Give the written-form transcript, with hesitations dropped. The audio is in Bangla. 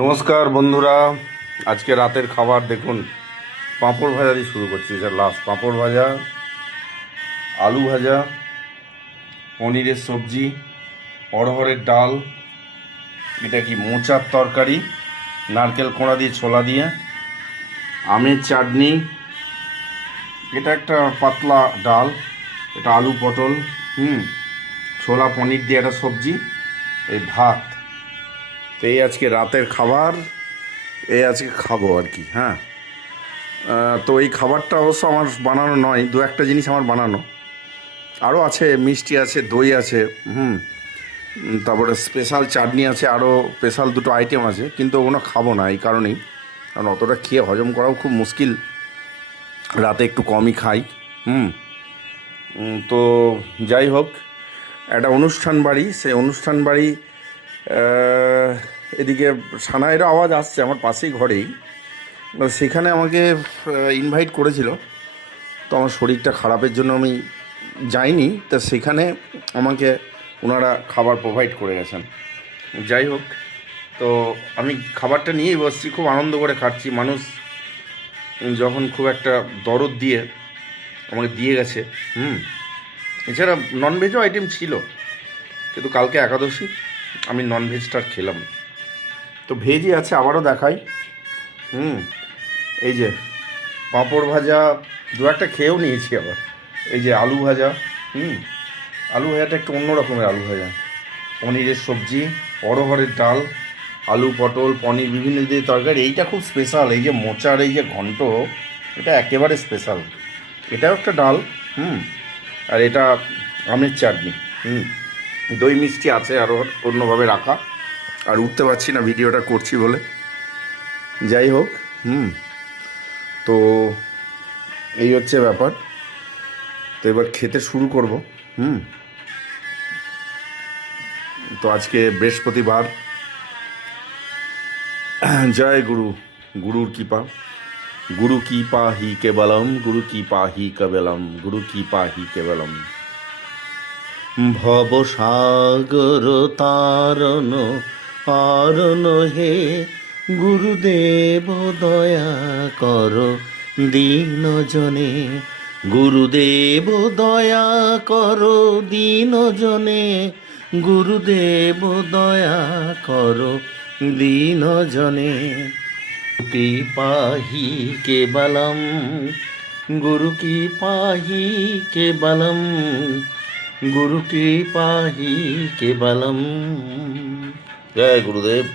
নমস্কার বন্ধুরা, আজকে রাতের খাবার দেখুন, পাঁপড় ভাজা দিয়ে শুরু করছি। স্যার লাস্ট পাঁপড় ভাজা, আলু ভাজা, পনিরের সবজি, অড়হরের ডাল, এটা কি মোচার তরকারি, নারকেল কোঁড়া দিয়ে ছোলা দিয়ে, আমের চাটনি, এটা একটা পাতলা ডাল, এটা আলু পটল, ছোলা পনির দিয়ে একটা সবজি, এই ভাত। তো এই আজকে রাতের খাবার, এই আজকে খাবো আর কি। হ্যাঁ, তো এই খাবারটা অবশ্য আমার বানানো নয়, দু একটা জিনিস আমার বানানো আরও আছে, মিষ্টি আছে, দই আছে, তারপরে স্পেশাল চাটনি আছে, আরও স্পেশাল দুটো আইটেম আছে, কিন্তু ওগুলো খাবো না এই কারণেই, কারণ অতটা খেয়ে হজম করাও খুব মুশকিল, রাতে একটু কমই খাই। হুম তো যাই হোক, একটা অনুষ্ঠান বাড়ি, সেই অনুষ্ঠান বাড়ি, এদিকে সানাইয়েরও আওয়াজ আসছে আমার পাশেই ঘরেই, সেখানে আমাকে ইনভাইট করেছিল। তো আমার শরীরটা খারাপের জন্য আমি যাইনি, তা সেখানে আমাকে ওনারা খাবার প্রোভাইড করে গেছেন। যাই হোক, তো আমি খাবারটা নিয়েই বসছি, খুব আনন্দ করে খাচ্ছি। মানুষ যখন খুব একটা দরদ দিয়ে আমাকে দিয়ে গেছে। এছাড়া ননভেজও আইটেম ছিল, কিন্তু কালকে একাদশী, আমি ননভেজটা খেলাম। তো ভেজই আছে, আবারও দেখাই। এই যে পাঁপড় ভাজা, দু একটা খেয়েও নিয়েছি আবার। এই যে আলু ভাজা, আলু ভাজাটা একটু অন্য রকমের আলু ভাজা, পনিরের সবজি, অড়হরের ডাল, আলু পটল পনির বিভিন্ন দিয়ে তরকারি, এইটা খুব স্পেশাল। এই যে মোচার এই যে ঘন্ট, এটা একেবারে স্পেশাল। এটাও একটা ডাল, আর এটা আমের চাটনি, দই মিষ্টি আছে আরও অন্যভাবে রাখা, আর উঠতে পারছি না ভিডিওটা করছি বলে। যাই হোক, তো এই হচ্ছে ব্যাপার। তো এবার খেতে শুরু করব। তো আজকে বৃহস্পতিবার, জয় গুরু, গুরুর কৃপা, গুরু কি পাহি কেবলম, গুরু কি পাহি কেবলম, গুরু কি পাহি কেবলম। ভব সাগর তারণ আরণ হে, গুরুদেব দয়া কর দীন জনে, গুরুদেব দয়া কর দীন জনে, গুরুদেব দয়া কর দীন জনে। কি পাহি কেবলম, গুরু কি পাহি কেবলম, গুরু কি পাহি কেবলম। জয় গুরুদেব।